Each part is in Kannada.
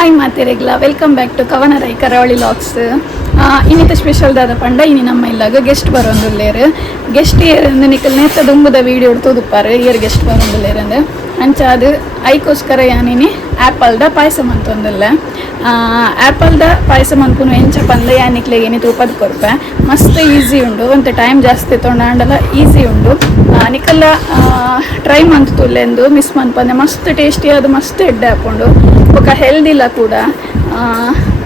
ಹಾಯ್ ಮಾತೆರೆಗ್ಲ ವೆಲ್ಕಮ್ ಬ್ಯಾಕ್ ಟು ಕವನರೈ ಕರಾವಳಿ ಲಾಗ್ಸ್. ಇನ್ನಿತ ಸ್ಪೆಷಲ್ ದಾದ ಪಂಡ ಇನಿ ನಮ್ಮ ಇಲ್ಲಾಗ ಗೆಸ್ಟ್ ಬರೋಂದುಲ್ಲೇರು. ಗೆಸ್ಟ್ ಏರಂದು ನಿಕಲ್ ನೇತ ದುಂಬುದ ವೀಡಿಯೋ ತೋದುಪ್ಪಾರು ಇಯರ್ ಗೆಸ್ಟ್ ಬರೋಂದುಲ್ಲೇರಂದು ಅಂಚ ಅದು ಐಕೋಸ್ಕರ ಯಾನಿನಿ ಆ್ಯಪಲ್ದ ಪಾಯಸ ಮಂತೊಂದುಲ್ಲ. ಆ್ಯಪಲ್ದ ಪಾಯಸ ಮನ್ಪುನು ಎಂಚ ಪಂದ ಯಾನಿಕ್ಲೆಗೆ ಏನಿ ತೂಪದ ಕೊರ್ಪೆ ಮಸ್ತ್ ಈಸಿ ಉಂಡು, ಒಂದು ಟೈಮ್ ಜಾಸ್ತಿ ತೊಂಡಾಂಡಲ ಈಸಿ ಉಂಡು. ನಿಕಲ್ಲ ಟ್ರೈ ಮಂತುಲ್ಲೆಂದು ಮಿಸ್ ಮನ್ಪಂದೆ ಮಸ್ತ್ ಟೇಸ್ಟಿ ಅದು ಮಸ್ತ್ ಎಡ್ಡೆ ಹಾಕೊಂಡು ಬೊಕ ಹೆಲ್ದಿಲ್ಲ ಕೂಡ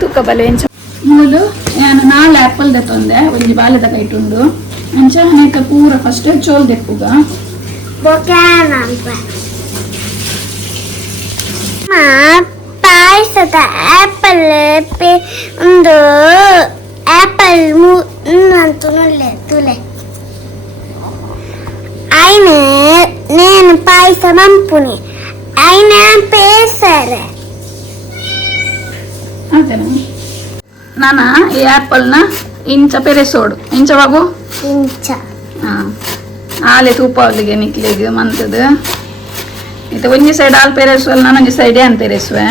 ತೂಕ ಬಲೆ ಎಂಚ ಮೂಲು ನಾನು 4 ಆ್ಯಪಲ್ ದೆತ್ತೊಂದೆ ಒಂಜಿ ಬಾಲೆದ ಕೈಟುಂಡು ಅಂಚ ನೆಕ್ಕ ಪೂರ ಫಸ್ಟ್ ಚೋಲ್ ದೆಪ್ಪುಗ ಪಾಯಸದ ಆ್ಯಪಲ್ ಒಂದು ಆ್ಯಪಲ್ ಅಂತೂ ತುಲೆ అయిన నేను పాయసం పంపుని అయిన పేసరే అంతేనా నాన్న ఈ యాపిల్ನ ಇಂಚ ಪೆರೆಸೋಡು ಇಂಚ ಬಾಬು ಇಂಚ ಆಲೆ ತೂಪವಲ್ಲಿಗೆ ನಿಕ್ಲಿಗೆ ಮಂತದ ಇದು ಒಂಜಿ ಸೈಡ್ ಆಲ್ ಪೆರೆಸುವಲ್ಲ ನಾನು ಒಂಜಿ ಸೈಡ್ ಏನ್ ಪೆರೆಸುವೆ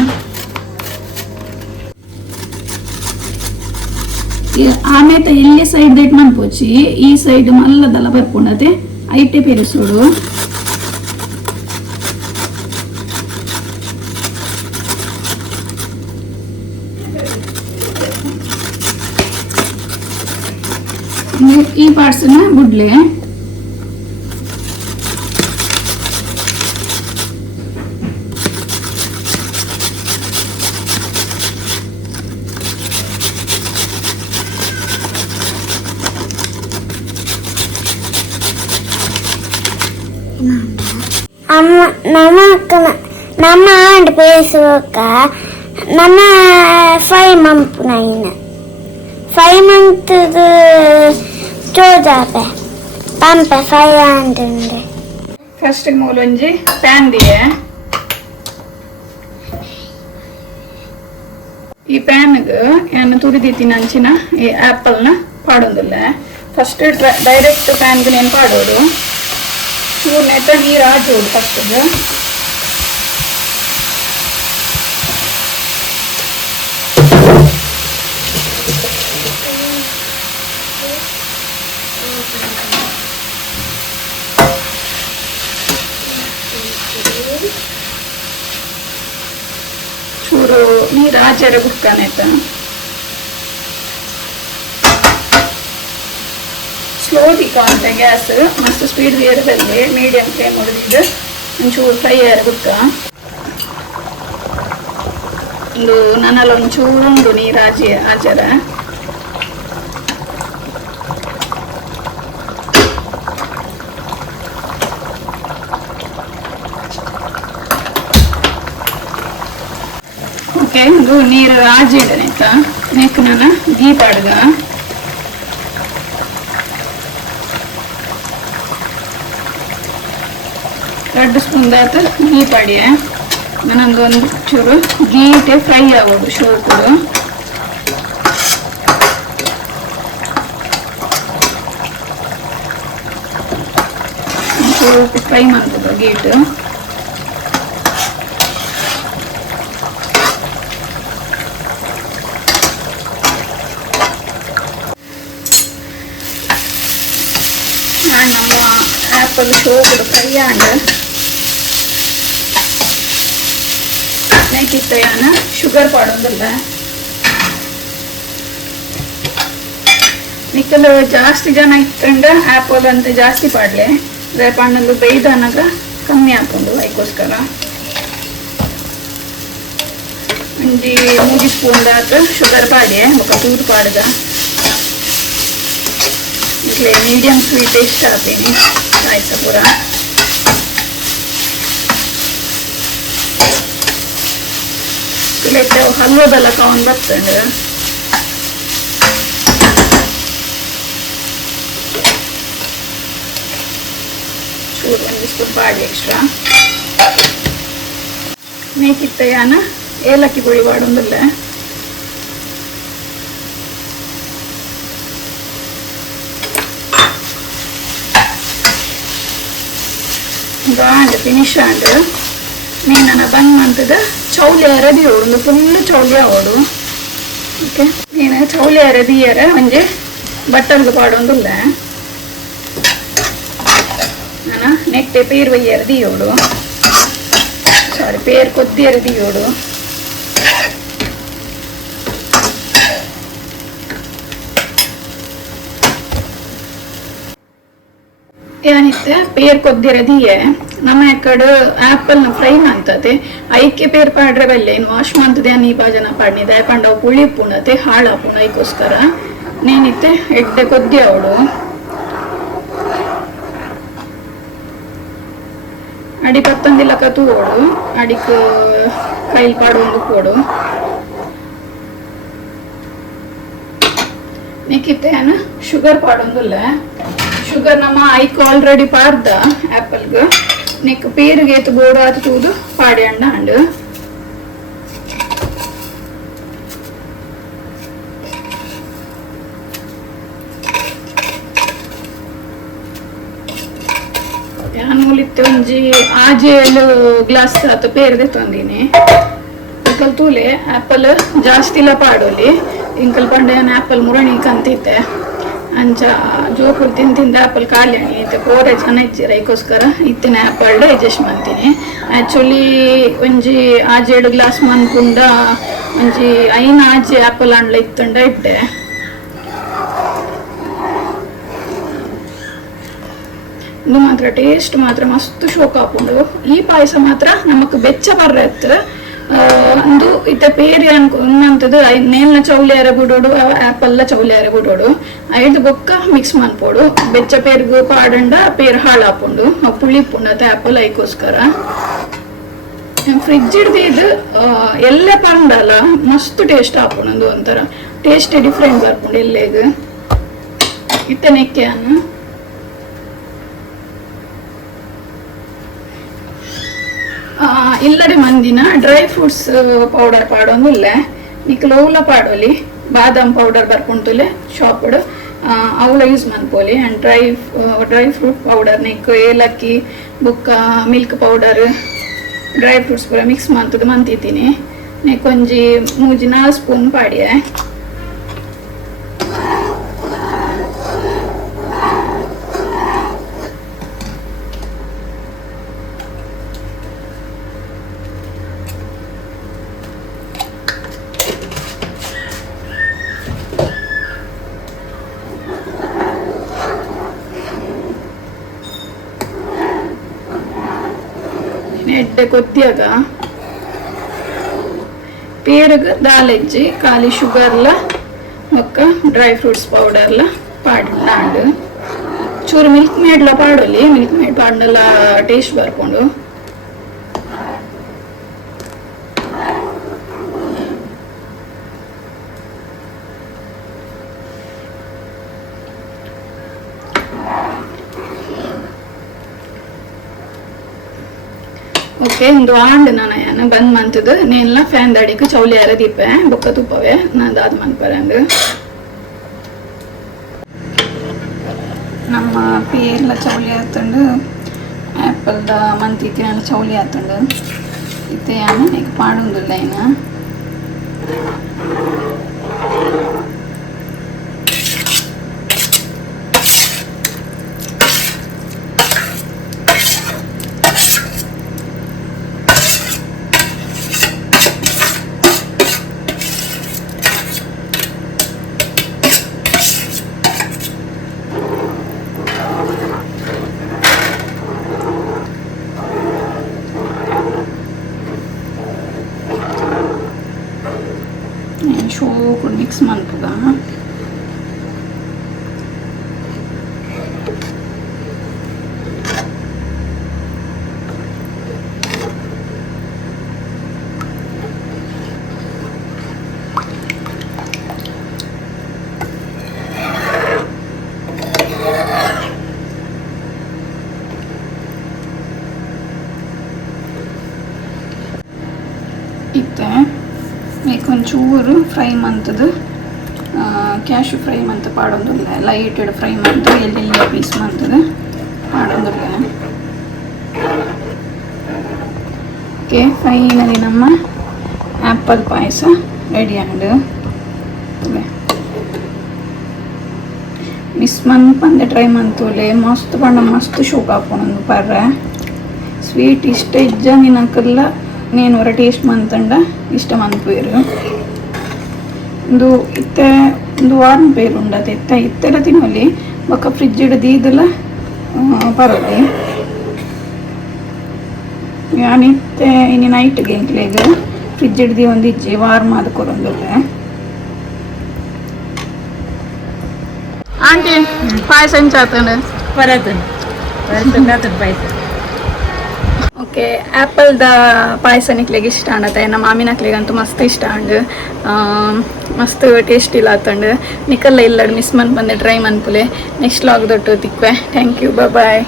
ಆಮೇತ ಇಲ್ಲಿ ಸೈಡ್ ದೈಟ್ ಮನ್ಪೋಚಿ ಈ ಸೈಡ್ ಮಲ್ಲದಲ್ಲ ಬರ್ಕೊಂಡತೆ ಐಟೆ ಪೆರೆಸೋಡು. ಈ ಪಾರ್ಟ್ಸ್ನ ಬುಡ್ಲೆ ನಮ್ಮ ಆಂಡ್ ಬೇಸುವಾಗ ನಮ್ಮ 5 ಮಂತ್ 5 ಮಂತ್ ಚೋದಾಪೆ ಪಂಪೆ 500 ಉಂಡೆ. ಫಸ್ಟ್ ಮೂಲೊಂಜಿ ಪ್ಯಾನ್ ದಿಯೆ ಈ ಪ್ಯಾನ್ಗೆ ಏನು ತುರಿದಿತ್ತಿನ ಅಂಚಿನ ಈ ಆ್ಯಪಲ್ನ ಪಾಡೋದಿಲ್ಲ. ಫಸ್ಟ್ ಡೈರೆಕ್ಟ್ ಪ್ಯಾನ್ಗೆ నేను ಪಾಡೋದು ಚೂರು ನೆಟ್ಟ ನೀರು ಹಾಕೋದು ಫಸ್ಟ್ಗೆ. ಚೂರು ನೀರು ಆಚೆರೆ ಬುಕ್ಕನೆತ್ತ ಸ್ಲೋದಿ ಕಾಂತೆ ಗ್ಯಾಸ್ ಮಸ್ತ್ ಸ್ಪೀಡ್ ಏರದಲ್ಲಿ ಮೀಡಿಯಂ ಫ್ಲೇಮ್ ಹೊಡೆದಿದ್ದು ಒಂಚೂರು ಫ್ರೈ ಬುಕ್ಕ ಒಂದು ನನ್ನಲ್ಲಿ ಒಂಚೂರು ಉಂಡು ನೀರು ಆಚೆರ ಓಕೆ. ಒಂದು ನೀರು ಆಜಿಡನೆತ್ತ ನೆಕ್ ನಾನು ಗೀ ಪಾಡ್ಗ 2 ಸ್ಪೂನ್ ದಾತ ಗೀ ಪಾಡಿಯೆ ನಾನೊಂದು ಚೂರು ಗೀಟೆ ಫ್ರೈ ಆಗೋದು ಶೋಕುಡು. ಚೂರು ಫ್ರೈ ಮಾಡ್ತದ ಗೀಟು ನಮ್ಮ ಆ್ಯಪಲ್ ಶೋಕುಡು ಫ್ರೈ ಆಂಡ್ ನೆಕ್ಕಿತ್ತು ಯಾನ ಶುಗರ್ ಪಾಡೋದಿಲ್ಲ. ನಿಕ್ಕಲು ಜಾಸ್ತಿ ಜನ ಇತ್ತಂಡ ಆ್ಯಪಲ್ ಅಂತ ಜಾಸ್ತಿ ಪಾಡ್ಲೆ ಪಣ್ಣಲು ಬೇಯ್ದನಾಗ ಕಮ್ಮಿ ಹಾಕೊಂಡು ಅದಕ್ಕೋಸ್ಕರ ಒಂಜಿ 3 ಸ್ಪೂನ್ ದಾತ ಶುಗರ್ ಪಾಡಿ ఒక ಚೂರು ಪಾಡ್ದ ಇಟ್ಲೆ ಮೀಡಿಯಂ ಸ್ವೀಟ್ ಇಷ್ಟ ಹಾಕ್ತೀನಿ ಪಾಯಸ ಪೂರ. ಇಲ್ಲೈತೆ ಹಲ್ವದೆಲ್ಲ ಕವನ್ ಬರ್ತಂಡು ಚೂರು 1 ಸ್ಪೂನ್ ಪಾಡಿ ಎಕ್ಸ್ಟ್ರಾ ಮೇಕಿತ್ತ ಯಾನ ಏಲಕ್ಕಿ ಪುಡಿ ಪಾಡೊಂದಿಲ್ಲ. ಫಿನಿಶ್ ಆಂಡ್ ಮೀನನ್ನ ಬಂದ್ ಮಾಡ್ತದ ಚೌಲಿ ಅರದಿ ಓಡು ಫುಲ್ ಚೌಲಿ ಓಡು ಓಕೆ ಏನು ಚೌಲಿ ಅರದಿಯರ ಒಂಜಿ ಬಟ್ಟಲ್ದು ಪಾಡೊಂದುಲ್ಲ ನಾನು ನೆಟ್ಟೆ ಪೇರು ಒಯ್ಯರ ದಿಯೋಡು ಸಾರಿ ಪೇರು ಕೊದ್ದಿಯರ ದಿಯೋಡು ಏನಿತ್ತೆ ಪೇರ್ ಕೊದ್ದಿರದಿಯೇ ನಮ್ಮ ಕಡೆ ಆಪಲ್ನ ಫ್ರೈ ಮಾಡ್ತದೆ ಐಕೆ ಪೇರ್ ಪಾಡ್ರೆ ಬಲ್ಲೆ ಏನು ವಾಶ್ ಮಾಡ್ತದೆ ನೀ ಜನ ಪಾಡ್ನಿದೆ ಪಂಡ ಪುಳಿ ಪುಣತೆ ಹಾಳಾಪುಣ ಐಕೋಸ್ಕರ ನೇನಿತ್ತೆ ಎಡ್ಡೆ ಕೊದ್ದಿ ಅವಳು ಅಡಿ ಪತ್ತೊಂದಿಲ್ಲ ಕತುವೋಡು ಅಡಿಕ್ ಕೈಲ್ ಪಾಡೊಂದು ಕೊಡು ನಿಕ್ಕಿತ್ತೆ ಶುಗರ್ ಪಾಡೊಂದುಲ್ಲ ಶುಗರ್ ನಮ್ಮ ಐಕ್ ಆಲ್ರೆಡಿ ಪಾರ್ದ ಆಪಲ್ಗೆ ನೆಕ್ ಪೇರಿಗೆ ಎತ್ತು ಬೋರ್ಡ್ ಆತುದು ಪಾಡಿ ಅಂಡ ಅಂಡು ಮೂಲಿತ್ತೆ ಒಂಜಿ ಆಜೇಲು ಗ್ಲಾಸ್ ಆತ ಪೇರ್ದೆ ತಂದೀನಿ ಇಂಕಲ್ ತೂಲೆ ಆಪಲ್ ಜಾಸ್ತಿಲ ಪಾಡೋಲಿ ಇಂಕಲ್ ಪಂಡೆ ಆಪಲ್ ಮುರಣಿ ಕಂತಿತ್ತೆ ಅಂಚ ಜೋಕುಲು ತಿಂದ ಆಪಲ್ ಖಾಲಿ ಐತೆ ಕೋರೆ ಜನ ಇಚ್ಚಿರ ಈಗೋಸ್ಕರ ಇತ್ತಿನ ಆಪಲ್ ಅಡ್ಜಸ್ಟ್ ಮಾಡ್ತೀನಿ ಆ್ಯಕ್ಚುಲಿ ಒಂಜಿ ಆಜೇಡು ಗ್ಲಾಸ್ ಮನ್ಪುಂಡ ಒಂಜಿ ಐನ ಆಜೆ ಆಪಲ್ ಅಂಡ್ಲ ಇತ್ತಂಡ ಇಟ್ಟೆ ಇದು ಮಾತ್ರ ಟೇಸ್ಟ್ ಮಾತ್ರ ಮಸ್ತ್ ಶೋಕ ಹಾಕೊಂಡು ಈ ಪಾಯಸ ಮಾತ್ರ ನಮಕ್ ಬೆಚ್ಚ ಬರ್ರತ್ ಅಂದು ಇತ್ತ ಪೇರಿ ಅನ್ನಂತದ್ದು ನೇಲ್ನ ಚೌಲಿಯಾರ ಬಿಡೋಡು ಆಪಲ್ನ ಚೌಲಿಯಾರ ಬಿಡೋಡು ಐದು ಬೊಕ್ಕ ಮಿಕ್ಸ್ ಮಾಡ್ಪೋಡು ಬೆಚ್ಚ ಪೇರ್ಗು ಪಾಡಂಡ ಪೇರ್ ಹಾಳಾಪುಂಡು ಪುಳಿ ಪುಂಡತೆ ಆಪಲ್ ಐಕೋಸ್ಕರ ಫ್ರಿಜ್ ಹಿಡ್ದು ಇದು ಎಲ್ಲ ಪಂಡಲ್ಲ ಮಸ್ತ್ ಟೇಸ್ಟ್ ಹಾಕೊಂಡು ಒಂಥರ ಟೇಸ್ಟ್ ಡಿಫ್ರೆಂಟ್ ಬರ್ಕೊಂಡು ಎಲ್ಲೇದು ಇತ್ತ ನೆಕ್ಕೆ ಅನ್ನು ಇಲ್ಲಡೆ ಮಂದಿನ ಡ್ರೈ ಫ್ರೂಟ್ಸ್ ಪೌಡರ್ ಪಾಡೊಂದಿಲ್ಲ ನಿಕ್ ಲೌಲ ಪಾಡೋಲಿ ಬಾದಾಮ್ ಪೌಡರ್ ಬರ್ಕೊಂತುಲೆ ಶಾಪ್ಡ್ ಅವಳ ಯೂಸ್ ಮಾಡ್ಕೋಲಿ ಆ್ಯಂಡ್ ಡ್ರೈ ಫ್ರೂಟ್ ಪೌಡರ್ ನಿಕ್ ಏಲಕ್ಕಿ ಬುಕ್ಕ ಮಿಲ್ಕ್ ಪೌಡರ್ ಡ್ರೈ ಫ್ರೂಟ್ಸ್ ಪೂರ ಮಿಕ್ಸ್ ಮಾಡ್ತದೆ ಮಂತಿದ್ದೀನಿ ನೆಕ್ ಒಂಜಿ 3-4 ಸ್ಪೂನ್ ಪಾಡಿಯೆ ಎಡ್ಡೆ ಕೊತ್ತಿಯಾಗ ಪೇರಗ ದಾಲೆಜ್ಜಿ ಖಾಲಿ ಶುಗರ್ಲ ಒಕ್ಕ ಡ್ರೈ ಫ್ರೂಟ್ಸ್ ಪೌಡರ್ಲ ಪಾಡ್ನಾಂಡು ಚೂರು ಮಿಲ್ಕ್ ಮೇಡ್ಲ ಪಾಡೋಲಿ ಮಿಲ್ಕ್ ಮೇಡ್ ಪಾಡ್ನೆಲ್ಲ ಟೇಸ್ಟ್ ಬರ್ಕೊಂಡು ಓಕೆ ಒಂದು ಆಂಡ್ ನಾನು ಬಂದ್ ಮಂತದ್ದು ನೇನೆಲ್ಲ ಫ್ಯಾನ್ ದಾಡಿಗೆ ಚೌಲಿ ಯಾರ ದೀಪೆ ಬೊಕ್ಕ ತುಪ್ಪವೇ ನಾನು ಅದು ಮನ್ಪರಂಗ ನಮ್ಮ ಪೇರ್ಲ ಚೌಲಿ ಆತಂಡು ಆ್ಯಪಲ್ದ ಮಂತಿತ್ತಿನೆಲ್ಲ ಚೌಲಿ ಆತಂಡು ಇತ್ತೆ ಯಾನು ಈಗ ಪಾಡೊಂದಿಲ್ಲ ಇನ್ನು ಶೋಕು ಮಿಕ್ಸ್ ಮಾಡ್ತದ ಇತ್ತೆ ಒಂಚೂರು ಫ್ರೈ ಮಂತದ್ದು ಕ್ಯಾಶು ಫ್ರೈ ಮಂತ ಪಾಡೊಂದಿಲ್ಲ ಲೈಟೆಡ್ ಫ್ರೈ ಮಂತ ಎಲ್ಲೆಲ್ಲ ಪೀಸ್ ಮಂತದ್ದು ಪಾಡೊಂದಿಲ್ಲ ಓಕೆ ಫೈನಲಿ ನಮ್ಮ ಆ್ಯಪಲ್ ಪಾಯಸ ರೆಡಿ ಆಂಡ್ ಮಿಸ್ ಪಂದೆ ಟ್ರೈ ಮಂತೂಲೆ ಮಸ್ತ್ ಪಂಡ ಮಸ್ತ್ ಶೋಕ್ ಹಾಕೋಣಂದು ಪರ್ರೆ ಸ್ವೀಟ್ ಇಷ್ಟ ಇಜ್ಜ ನಿನಕಲ್ಲ నేను ఒక ಟೇಸ್ಟ್ ಮಂತಂಡ ಇಷ್ಟ ಮಂತ್ಪೇರು ಒಂದು ಇತ್ತೆ ಒಂದು ವಾರನ ಪೇರು ಉಂಡದು ಇತ್ತೆಲ್ಲ ತಿನ್ನೋಲಿ ಬೊಕ್ಕ ಫ್ರಿಜ್ ಹಿಡ್ದು ಇದೆಲ್ಲ ಬರೋದು ಯಾನಿತ್ತೆ ಇನ್ನು ನೈಟ್ಗೆ ಇಂಕ್ಲೇಗ ಫ್ರಿಜ್ ಹಿಡ್ದು ಒಂದು ಇಜ್ಜಿ ವಾರ ಮಾದ ಕೊರೊಂದುಲ್ಲೆ ಆಂಟಿ ಪಾಯಸ ಹೆಂಚಾತಂಡು ಪಾಯಸ ಓಕೆ ಆ್ಯಪಲ್ದ ಪಾಯಸ ನಿಕ್ಲೆಗೆ ಇಷ್ಟ ಅನ್ನತ್ತೆ ನಮ್ಮ ಮಾಮಿನಕ್ಲಿಗಂತೂ ಮಸ್ತ್ ಇಷ್ಟ ಅಂಡು ಮಸ್ತ್ ಟೇಸ್ಟ್ ಇಲ್ಲ ಆತಂಡು ನಿಕಲ್ಲ ಇಲ್ಲಡ್ ಮಿಸ್ ಬಂದೆ ಟ್ರೈ ಮನ್ಪುಲೆ ನೆಕ್ಸ್ಟ್ ಲಾಗ್ ದೊಟ್ಟು ತಿಕ್ವೆ ಥ್ಯಾಂಕ್ ಯು ಬಾಯ್